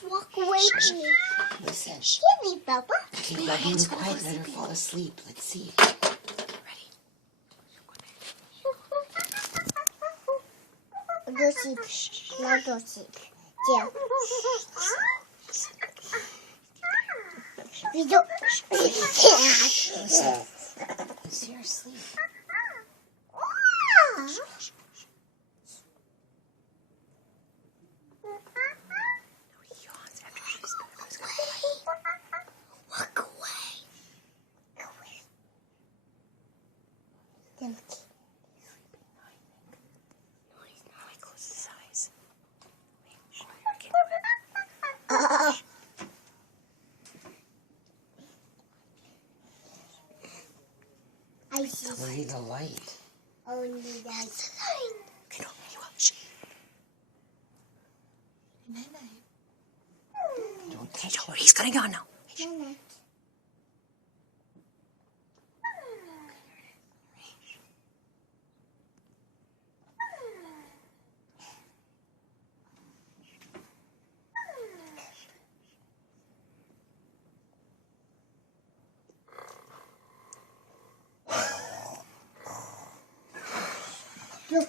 Don't walk away from me. Listen. Hear me, Bubba. Okay, Bubby, be quiet. Let her fall asleep. Let's see. Go sleep. Now go sleep. Yeah. We don't. Listen. Let's hear her sleep. Walk away. I see. Where is the light? Only that's the light. Okay, no, you up. Shh. Don't touch her. He's gonna go now. Night. No.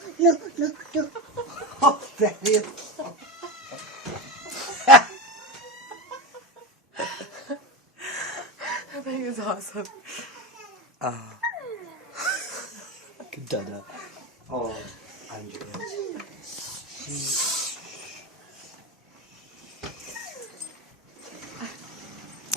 Oh, that is. I think it's awesome. Dada. Oh, Andrea.